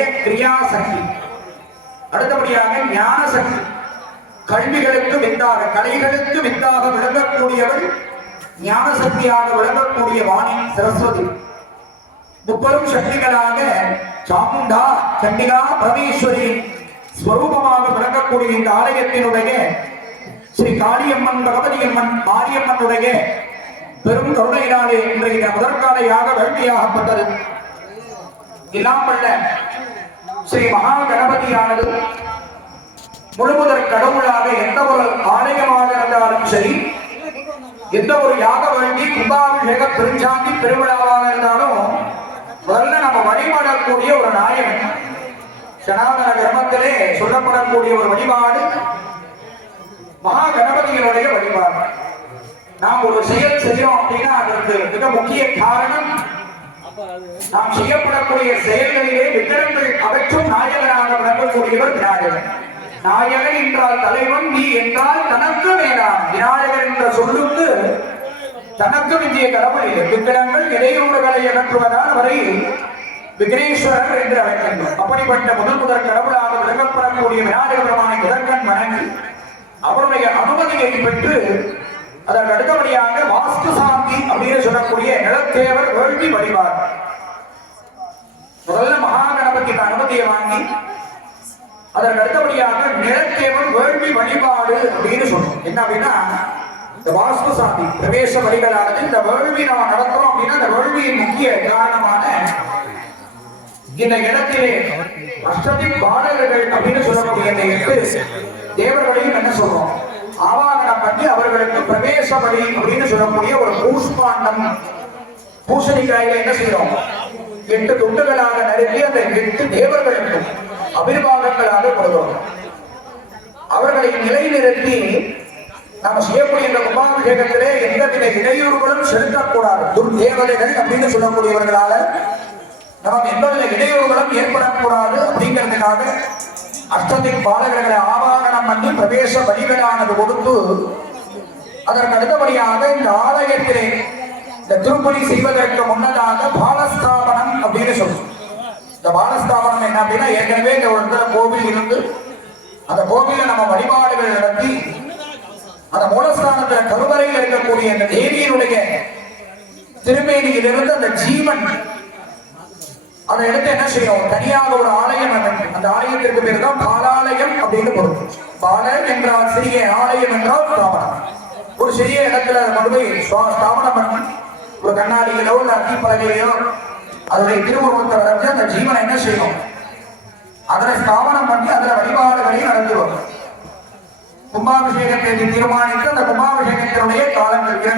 சொல்லக்கூடிய கிரியா சக்தி அடுத்தபடியாக ஞான சக்தி கல்விகளுக்கு வித்தாக கலைகளுக்கு வித்தாக விளங்கக்கூடியவள் ஞான சக்தியாக விளங்கக்கூடிய வாணி சரஸ்வதி. முப்பெரும் சக்திகளாக சாமுண்டா சண்டிகா பரமேஸ்வரி ஸ்வரூபமாக விளங்கக்கூடிய இந்த ஆலயத்தினுடைய ஸ்ரீ காளியம்மன் பகவதியம்மன் மாரியம்மனுடைய பெரும் கருணையினாலே இன்றைய முதற்காலையாக வேள்வியாகப்பட்டது இல்லாமல்ல ஸ்ரீ மகா கணபதியானது முழுமுதற் கடவுளாக எந்த ஒரு ஆலயமாக இருந்தாலும் சரி எந்த ஒரு யாக வழங்கி கும்பாபிஷேக பெருஞ்சாந்தி பெருவிழாவாக இருந்தாலும் முதல்ல நம்ம வழிபடக்கூடிய ஒரு நாயகன். சனாதன கிரமத்திலே சொல்லப்படக்கூடிய ஒரு வழிபாடு மகா கணபதியினுடைய வழிபாடு. நாம் ஒரு செயல் செய்யறோம் அப்படின்னா அதற்கு மிக முக்கிய காரணம் நாம் செய்யப்படக்கூடிய செயல்களிலே விக்கிரங்கள் அவற்றும் நாயகனாக விளங்கக்கூடியவர் விநாயகர். நாயகன் என்றால் தலைவன் நீ என்றால் தனக்கு வேண்டாம். விநாயகர் என்ற சொல்லுக்கு தனக்கு இந்திய கடவுள் இல்லை. விக்கிரங்கள் இடையூறுகளை அகற்றுவதால் வரை விக்னேஸ்வரர் என்று அழைக்கின்றோம். அப்படிப்பட்ட முதல் முதல் கடவுளாக விளங்கப்படக்கூடிய விநாயகர் பெருமானை முதற்கண் வணங்கி அவருடைய அனுமதியை பெற்று அதற்கு அடுத்தபடியாக வாஸ்து சாந்தி அப்படின்னு சொல்லக்கூடிய நிலத்தேவர் வேள்வி வழிபாடு முதல்ல மகா கணபதிக்கு அனுமதியை வாங்கி அதற்கு அடுத்தபடியாக நிலத்தேவன் வேள்வி வழிபாடு அப்படின்னு சொல்றோம் என்ன அப்படின்னா இந்த வாஸ்து சாந்தி பிரவேச வழிகளானது இந்த வேள்வி நம்ம நடத்துறோம் அப்படின்னா இந்த வேள்வியின் முக்கிய காரணமான இந்த இடத்திலே அஷ்டதி பாடகர்கள் அப்படின்னு சொல்லக்கூடிய இந்த எட்டு தேவர்களையும் என்ன சொல்றோம்? ஆவாகனம் பண்ணி அவர்களுக்கு பிரவேச அப்படின்னு சொல்லக்கூடிய ஒரு பூஷ்பாண்டம். பூசணிக்காயில என்ன செய்யறோம்? எட்டு துண்டுகளாக நறுக்கி அந்த எட்டு தேவர்களுக்கும் அபிர்வாதங்களாக கொடுக்கிறோம் அவர்களை நிலைநிறுத்தி நாம செய்யக்கூடிய இந்த கும்பாபிஷேகத்திலே எந்தவித இடையூறுகளும் செலுத்தக்கூடாது. துர்தேவதைகள் அப்படின்னு சொல்லக்கூடியவர்களால நமக்கு எந்தவித இடையூறுகளும் ஏற்படக்கூடாது அப்படிங்கிறதுக்காக அஷ்டத்தின் பாலகர்களை ஆவாகனம் பண்ணி பிரவேச வழிகளானது கொடுத்து அதற்கு அடுத்தபடியாக இந்த ஆலயத்திலே இந்த திருப்பணி செய்வதற்கு முன்னதாக பாலஸ்தாபனம் அப்படின்னு சொல்லுவோம் இந்த பாலஸ்தாபனம் என்ன அப்படின்னா ஏற்கனவே இந்த ஒரு இடத்துல கோவில் இருந்து அந்த கோவில நம்ம வழிபாடுகள் நடத்தி அந்த மூலஸ்தானத்துல கருவறையில் இருக்கக்கூடிய அந்த தேவியினுடைய திருமேனியிலிருந்து அந்த ஜீவன் அதை எடுத்து என்ன செய்யும் தனியாக ஒரு ஆலயம் அந்த ஆலயத்திற்கு பேர் தான் பாலாலயம் அப்படின்னு பொருள். பாலயம் என்றால் சிறிய ஆலயம் என்றால் ஸ்தாபனம். ஒரு சிறிய இடத்துல அதை கொண்டு போய் சுவா- ஸ்தாபனம் பண்ணி ஒரு கண்ணாடிகளோ இல்ல அக்கி பலகையிலோ அதனுடைய திருவுருவத்தை வரைஞ்சு அந்த ஜீவனை என்ன செய்யும் அதனை ஸ்தாபனம் பண்ணி அதுல வழிபாடுகளையும் நடத்துவோம் கும்பாபிஷேகத்தை தீர்மானித்து அந்த கும்பாபிஷேகத்தினுடைய காலங்கள்